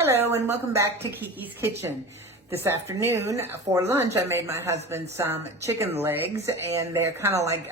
Hello and welcome back to Kiki's Kitchen. This afternoon for lunch I made my husband some chicken legs, and they're kind of like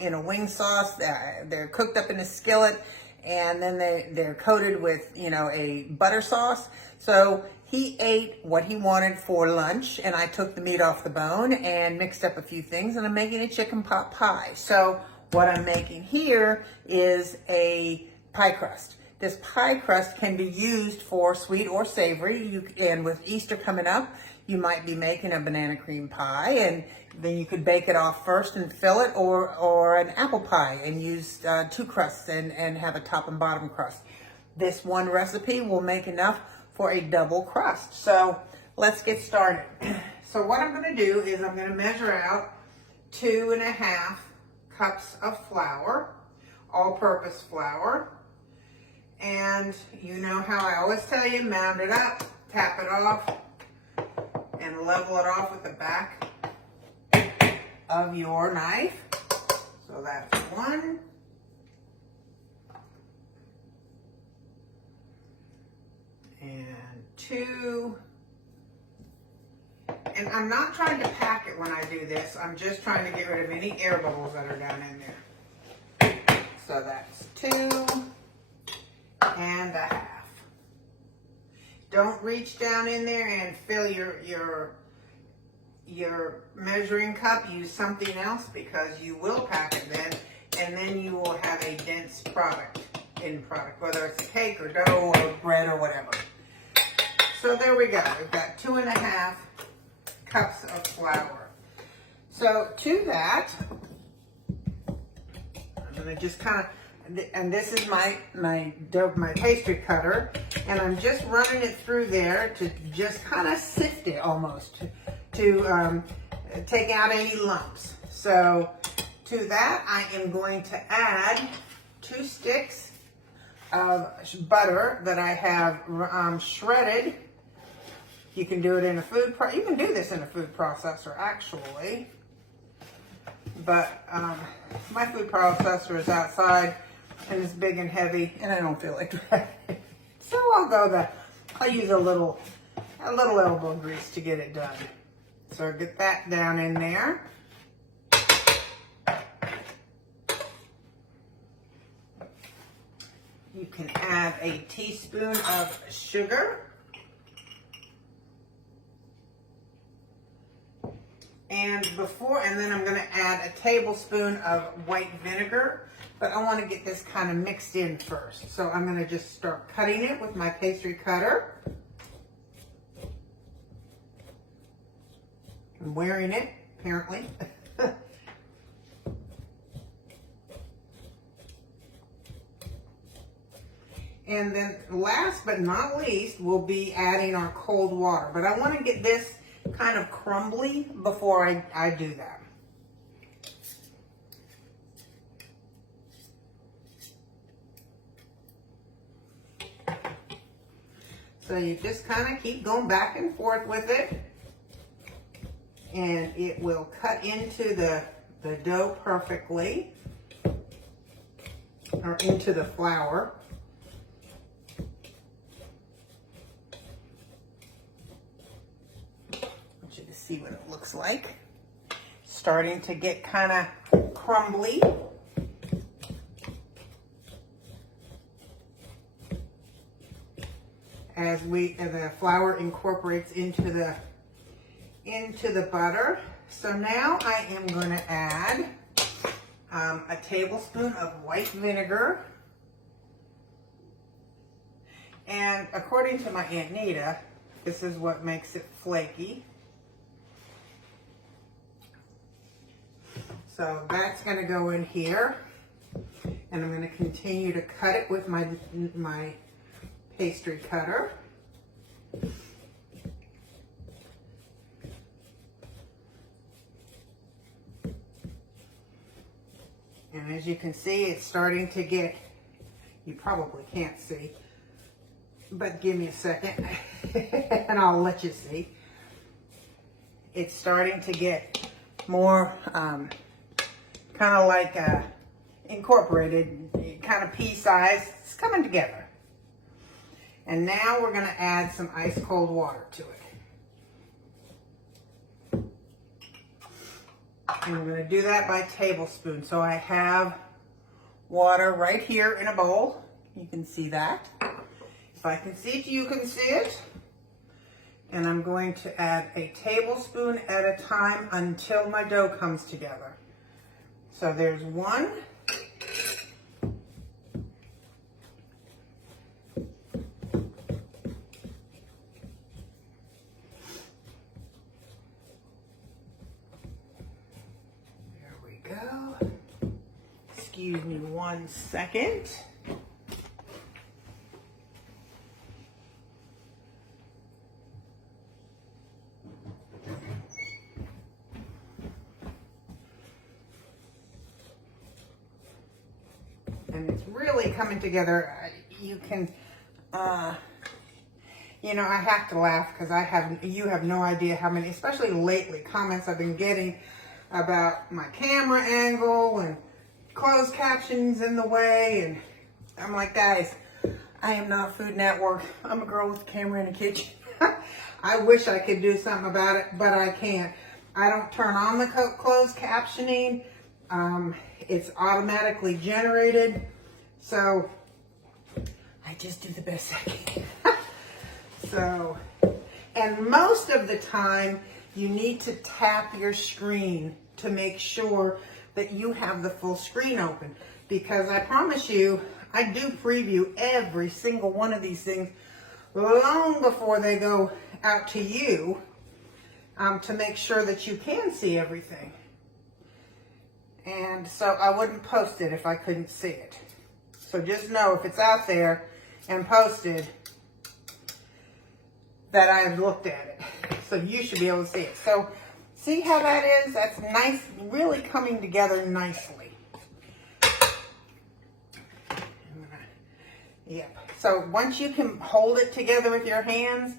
in a wing sauce. They're cooked up in a skillet, and then they're coated with, a butter sauce. So he ate what he wanted for lunch, and I took the meat off the bone and mixed up a few things, and I'm making a chicken pot pie. So what I'm making here is a pie crust. This pie crust can be used for sweet or savory. And with Easter coming up, you might be making a banana cream pie, and then you could bake it off first and fill it, or an apple pie and use two crusts and have a top and bottom crust. This one recipe will make enough for a double crust. So let's get started. So what I'm going to do is I'm going to measure out 2.5 cups of flour, all-purpose flour. And you know how I always tell you, mound it up, tap it off, and level it off with the back of your knife. So that's 1. And 2. And I'm not trying to pack it when I do this. I'm just trying to get rid of any air bubbles that are down in there. So that's 2.5. Don't reach down in there and fill your measuring cup. Use something else, because you will pack it then, and then you will have a dense product, whether it's a cake or dough or bread or whatever. So there we go. We've got 2.5 cups of flour. So to that, I'm gonna just kind of, and this is my pastry cutter, and I'm just running it through there to just kind of sift it almost to take out any lumps. So to that, I am going to add 2 sticks of butter that I have shredded. You can do it in you can do this in a food processor actually, but my food processor is outside and it's big and heavy, and I don't feel like driving it. So I'll use a little elbow grease to get it done. So get that down in there. You can add a teaspoon of sugar. And then I'm going to add a tablespoon of white vinegar. But I want to get this kind of mixed in first. So I'm going to just start cutting it with my pastry cutter. I'm wearing it, apparently. And then last but not least, we'll be adding our cold water. But I want to get this kind of crumbly before I do that. So you just kind of keep going back and forth with it, and it will cut into the dough perfectly, or into the flour. I want you to see what it looks like. Starting to get kind of crumbly. As the flour incorporates into the butter. So now I am going to add a tablespoon of white vinegar. And according to my Aunt Nita, this is what makes it flaky. So that's going to go in here. And I'm going to continue to cut it with my pastry cutter. And as you can see, it's starting to get, you probably can't see, but give me a second and I'll let you see. It's starting to get more kind of like incorporated, kind of pea size. It's coming together. And now we're gonna add some ice cold water to it. And we're gonna do that by tablespoon. So I have water right here in a bowl. You can see that. If I can see it, you can see it. And I'm going to add a tablespoon at a time until my dough comes together. So there's one. There we go. Excuse me 1 second. And it's really coming together. You can, you know, I have to laugh because you have no idea how many, especially lately, comments I've been getting about my camera angle and closed captions in the way. And I'm like, guys, I am not Food Network. I'm a girl with a camera in a kitchen. I wish I could do something about it, but I can't. I don't turn on the closed captioning. It's automatically generated, so I just do the best I can. So, and most of the time, you need to tap your screen to make sure that you have the full screen open, because I promise you, I do preview every single one of these things long before they go out to you, to make sure that you can see everything. And so I wouldn't post it if I couldn't see it. So just know if it's out there and posted that I've looked at it. So you should be able to see it. So see how that is? That's nice, really coming together nicely. Yep. So once you can hold it together with your hands,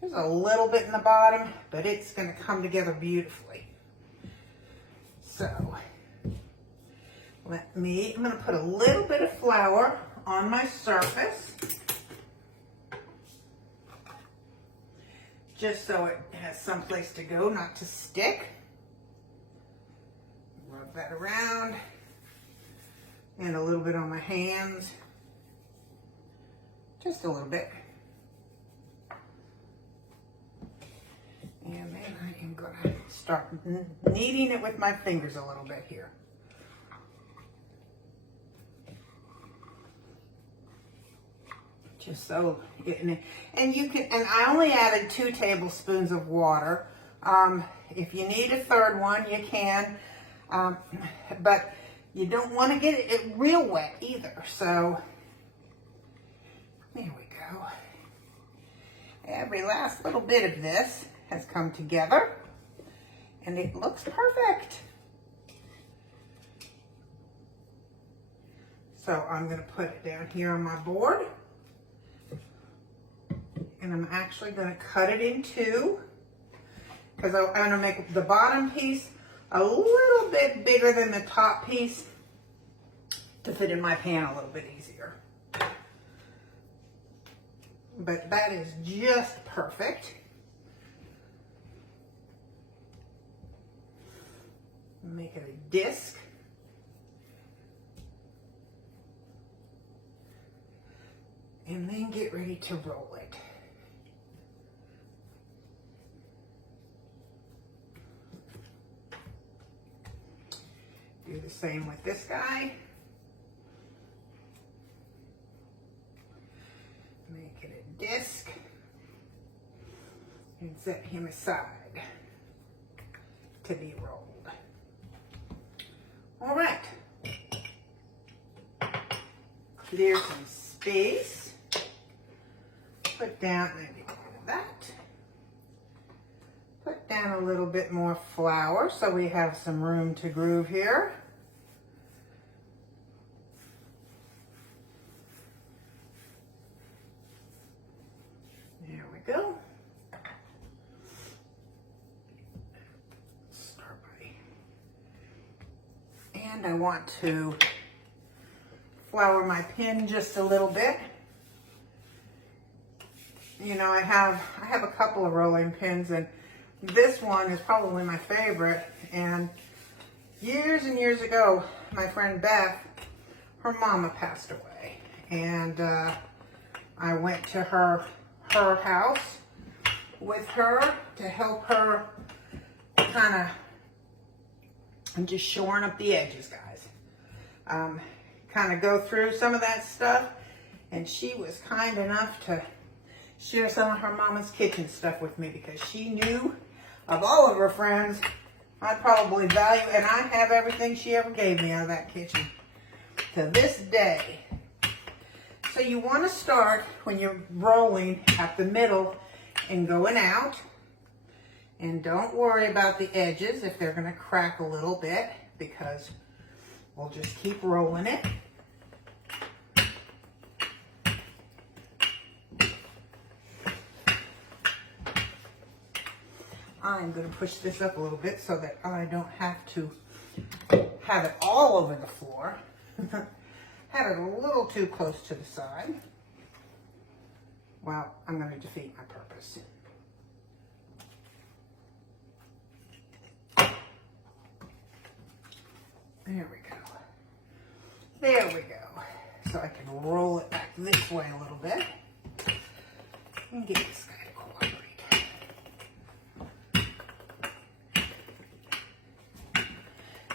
there's a little bit in the bottom, but it's going to come together beautifully. So I'm going to put a little bit of flour on my surface, just so it has some place to go, not to stick. Rub that around, and a little bit on my hands, just a little bit. And then I am going to start kneading it with my fingers a little bit here. Just so getting it, and you can, and I only added 2 tablespoons of water. If you need a third one, you can, but you don't want to get it real wet either. So there we go. Every last little bit of this has come together, and it looks perfect. So I'm going to put it down here on my board. And I'm actually going to cut it in 2, because I'm going to make the bottom piece a little bit bigger than the top piece to fit in my pan a little bit easier. But that is just perfect. Make it a disc. And then get ready to roll it. Do the same with this guy. Make it a disc and set him aside to be rolled. All right. Clear some space. Put down, maybe that. Put down a little bit more flour so we have some room to groove here. There we go. Start by, and I want to flour my pin just a little bit. you know, I have a couple of rolling pins, and this one is probably my favorite. And years and years ago, my friend Beth, her mama passed away, and I went to her house with her to help her kind of just shoring up the edges, guys. Kind of go through some of that stuff, and she was kind enough to share some of her mama's kitchen stuff with me because she knew of all of her friends I'd probably value, and I have everything she ever gave me out of that kitchen to this day. So you want to start when you're rolling at the middle and going out, and don't worry about the edges if they're going to crack a little bit, because we'll just keep rolling it. I'm going to push this up a little bit so that I don't have to have it all over the floor. Have it a little too close to the side. Well, I'm going to defeat my purpose. There we go. There we go. So I can roll it back this way a little bit and get this guy to cooperate.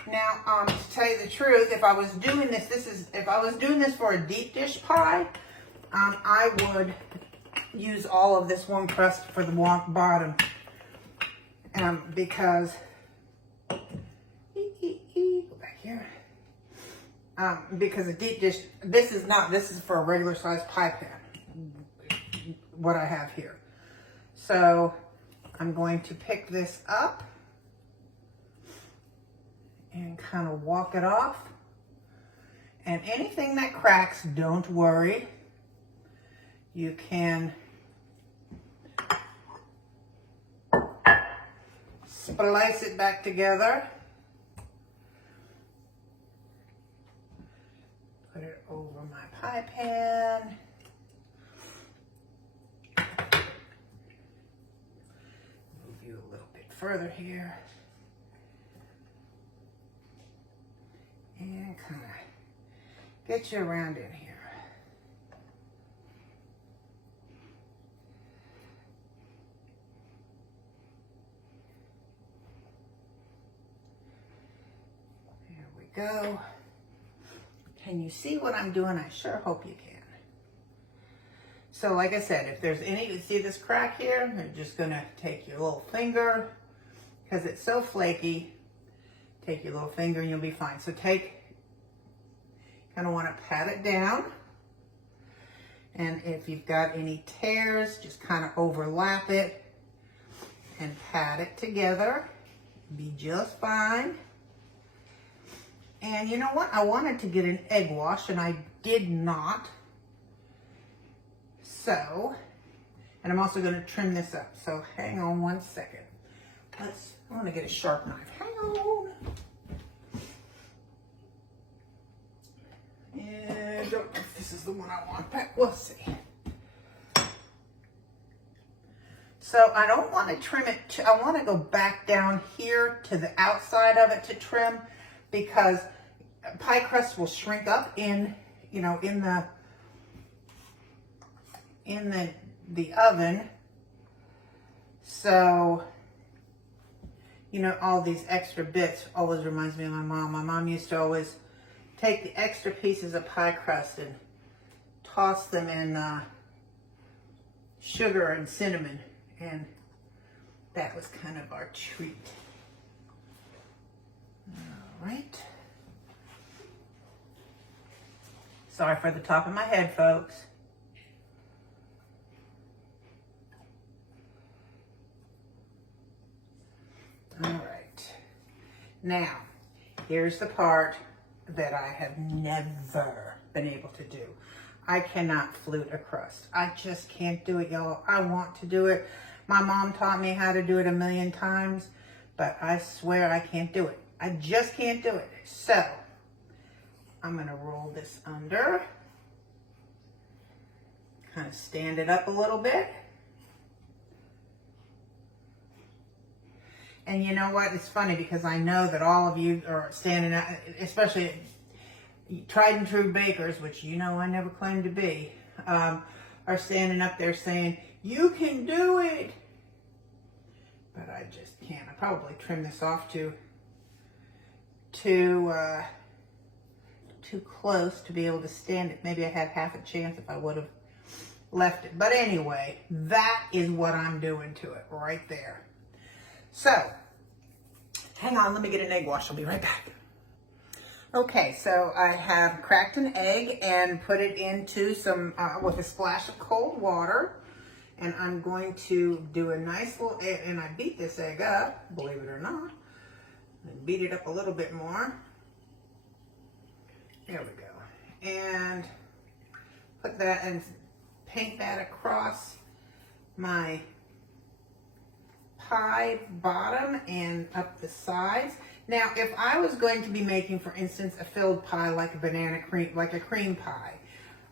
Now, to tell you the truth, if I was doing this, if I was doing this for a deep dish pie, I would use all of this one crust for the bottom, because go back here. Because a deep dish, this is for a regular size pie pan, what I have here. So I'm going to pick this up and kind of walk it off. And anything that cracks, don't worry. You can splice it back together. Put it over my pie pan. Move you a little bit further here. And kind of get you around in here. There we go. Can you see what I'm doing? I sure hope you can. So like I said, if there's any, see this crack here? You're just gonna take your little finger, because it's so flaky. Take your little finger and you'll be fine. So kind of want to pat it down. And if you've got any tears, just kind of overlap it and pat it together. Be just fine. And you know what? I wanted to get an egg wash and I did not. So, and I'm also going to trim this up. So hang on one second. I want to get a sharp knife. Hang on. And I don't know if this is the one I want, but we'll see. So I don't want to trim it. I want to go back down here to the outside of it to trim, because pie crust will shrink up in the oven. So, all these extra bits always reminds me of my mom. My mom used to always take the extra pieces of pie crust and toss them in sugar and cinnamon, and that was kind of our treat. All right. Sorry for the top of my head, folks. All right. Now, here's the part that I have never been able to do. I cannot flute a crust. I just can't do it, y'all. I want to do it. My mom taught me how to do it a million times, but I swear I can't do it. I just can't do it. So, I'm going to roll this under. Kind of stand it up a little bit. And you know what? It's funny because I know that all of you are standing out, especially tried and true bakers, which you know I never claimed to be, are standing up there saying, you can do it. But I just can't. I probably trim this off too close to be able to stand it. Maybe I had half a chance if I would have left it. But anyway, that is what I'm doing to it right there. So, hang on, let me get an egg wash. I'll be right back. Okay, so I have cracked an egg and put it into some, with a splash of cold water. And I'm going to do a nice little egg, and I beat this egg up, believe it or not. And beat it up a little bit more. There we go. And put that and paint that across my pie bottom and up the sides. Now, if I was going to be making, for instance, a filled pie like a banana cream, like a cream pie,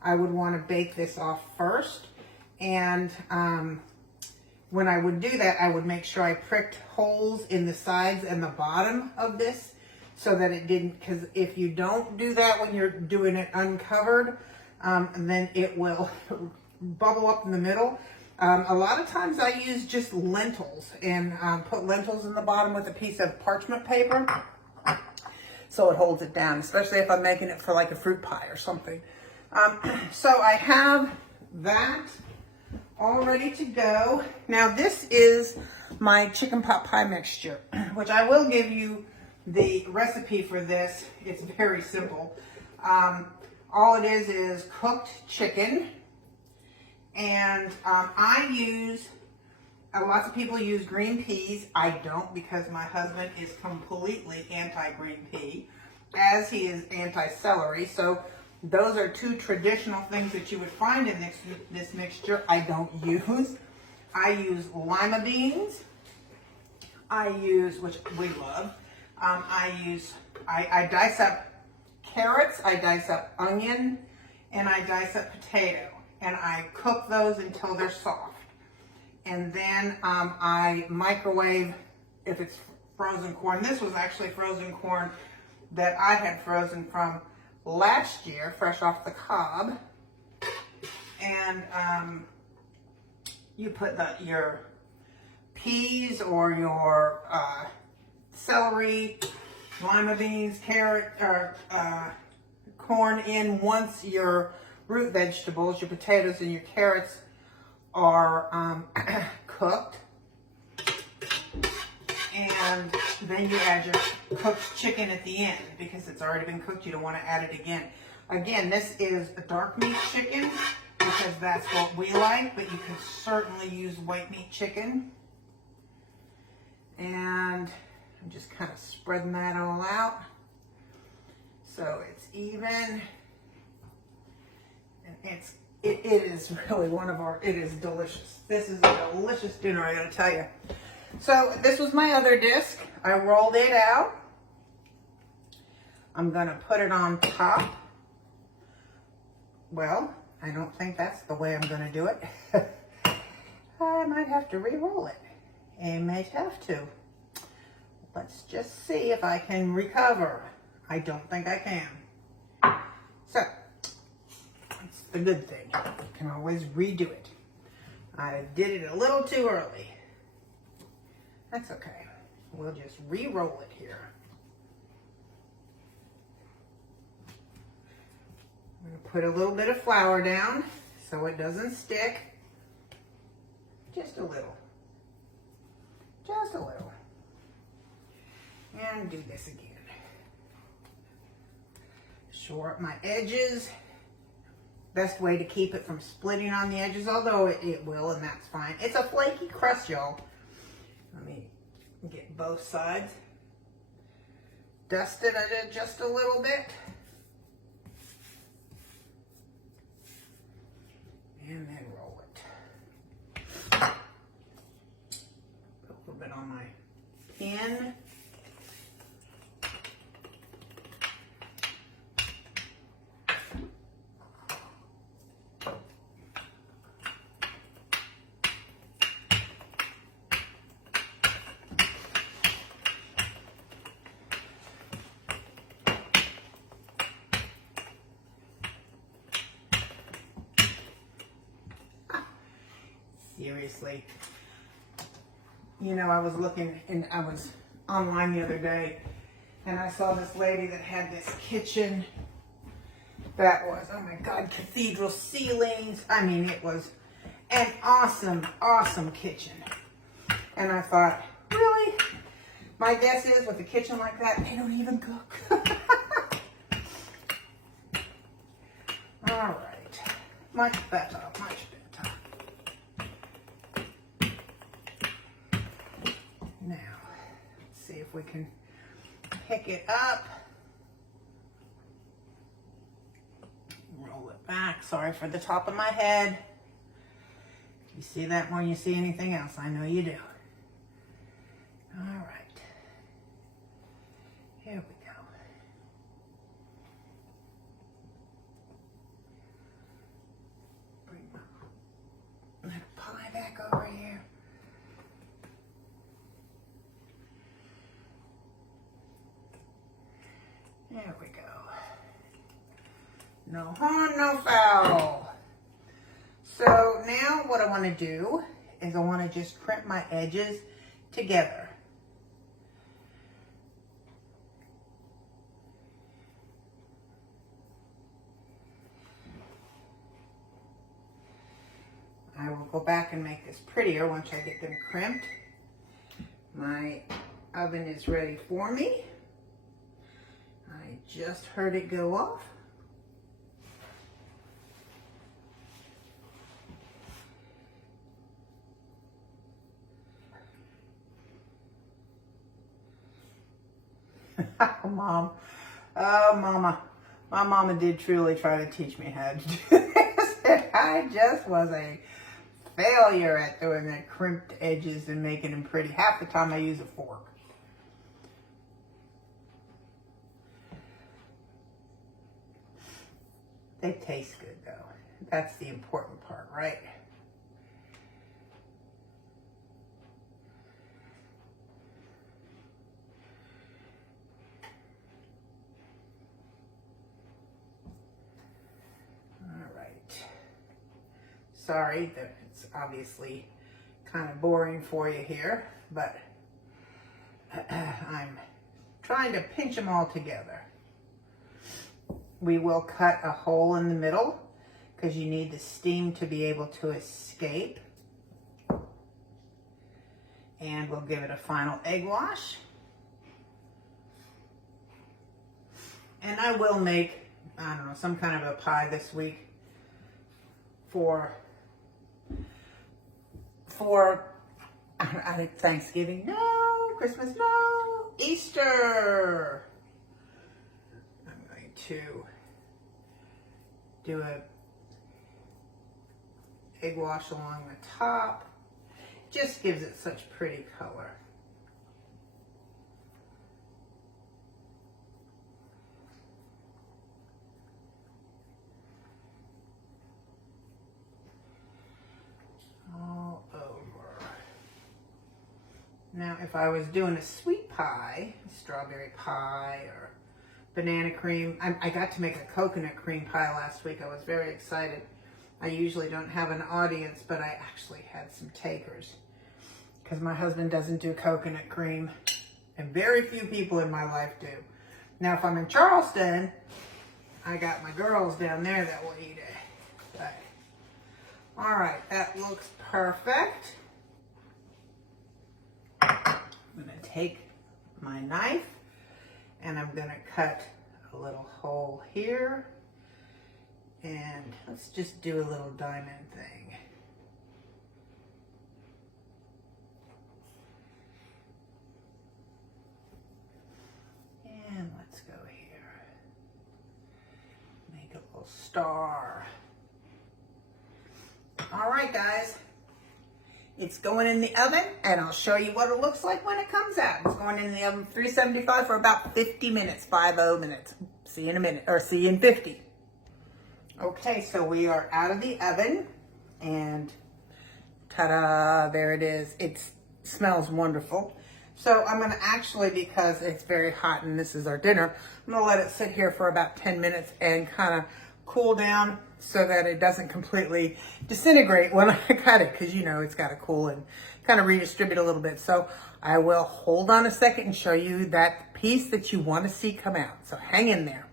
I would want to bake this off first. And when I would do that, I would make sure I pricked holes in the sides and the bottom of this so that it didn't, because if you don't do that when you're doing it uncovered, then it will bubble up in the middle. A lot of times I use just lentils and put lentils in the bottom with a piece of parchment paper so it holds it down, especially if I'm making it for like a fruit pie or something. So I have that all ready to go. Now this is my chicken pot pie mixture, which I will give you the recipe for this. It's very simple. All it is cooked chicken. And I use, lots of people use green peas. I don't, because my husband is completely anti-green pea, as he is anti-celery. So those are two traditional things that you would find in this mixture. I don't use. I use lima beans. I use, which we love. I dice up carrots. I dice up onion, and I dice up potato. And I cook those until they're soft. And then I microwave, if it's frozen corn. This was actually frozen corn that I had frozen from last year, fresh off the cob. And you put your peas or your celery, lima beans, carrot, or corn in once your root vegetables, your potatoes and your carrots are cooked. And then you add your cooked chicken at the end because it's already been cooked. You don't want to add it again. Again, this is a dark meat chicken because that's what we like, but you can certainly use white meat chicken. And I'm just kind of spreading that all out so it's even. And it is really it is delicious. This is a delicious dinner, I gotta tell you. So this was my other disc. I rolled it out. I'm gonna put it on top. Well, I don't think that's the way I'm gonna do it. I might have to re-roll it. I might have to. Let's just see if I can recover. I don't think I can. So, that's the good thing. You can always redo it. I did it a little too early. That's okay. We'll just re-roll it here. I'm going to put a little bit of flour down so it doesn't stick. Just a little. Just a little. And do this again. Shore up my edges. Best way to keep it from splitting on the edges, although it will, and that's fine. It's a flaky crust, y'all. Let me get both sides. Dust it just a little bit. And then roll it. Put a little bit on my pin. Seriously. You know, I was online the other day, and I saw this lady that had this kitchen that was, oh my God, cathedral ceilings. I mean, it was an awesome, awesome kitchen. And I thought, really? My guess is with a kitchen like that, they don't even cook. All right, much better, much better. Now, let's see if we can pick it up. Roll it back. Sorry for the top of my head. You see that more than you see anything else. I know you do. All right. Here we go. Bring my little pie back over here. There we go. No harm, no foul. So now what I want to do is I want to just crimp my edges together. I will go back and make this prettier once I get them crimped. My oven is ready for me. I just heard it go off. Mom, oh mama, my mama did truly try to teach me how to do this. I just was a failure at doing the crimped edges and making them pretty. Half the time I use a fork. They taste good though. That's the important part, right? Sorry that it's obviously kind of boring for you here, but I'm trying to pinch them all together. We will cut a hole in the middle because you need the steam to be able to escape. And we'll give it a final egg wash. And I will make, I don't know, some kind of a pie this week for Thanksgiving, no, Christmas, no, Easter. I'm going to do a egg wash along the top. Just gives it such pretty color. All over. Now, if I was doing a sweet pie, strawberry pie or banana cream, I got to make a coconut cream pie last week. I was very excited. I usually don't have an audience, but I actually had some takers because my husband doesn't do coconut cream, and very few people in my life do. Now, if I'm in Charleston, I got my girls down there that will eat it. But, all right, that looks perfect. I'm going to take my knife and I'm going to cut a little hole here. And let's just do a little diamond thing. And let's go here. Make a little star. All right, guys. It's going in the oven, and I'll show you what it looks like when it comes out. It's going in the oven 375 for about 50 minutes, 50 minutes. See you in a minute, or see you in 50. Okay, so we are out of the oven, and ta-da, there it is. It smells wonderful. So I'm gonna actually, because it's very hot and this is our dinner, I'm gonna let it sit here for about 10 minutes and kind of cool down so that it doesn't completely disintegrate when I cut it, because you know it's got to cool and kind of redistribute a little bit. So I will hold on a second and show you that piece that you want to see come out. So hang in there.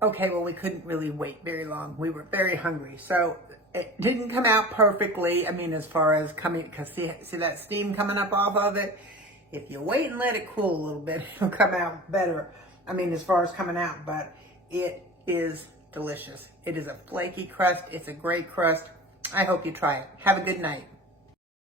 Okay, well, we couldn't really wait very long. We were very hungry. So it didn't come out perfectly. I mean, as far as coming, because see that steam coming up off of it? If you wait and let it cool a little bit, it'll come out better. I mean, as far as coming out, but it is delicious. It is a flaky crust. It's a great crust. I hope you try it. Have a good night.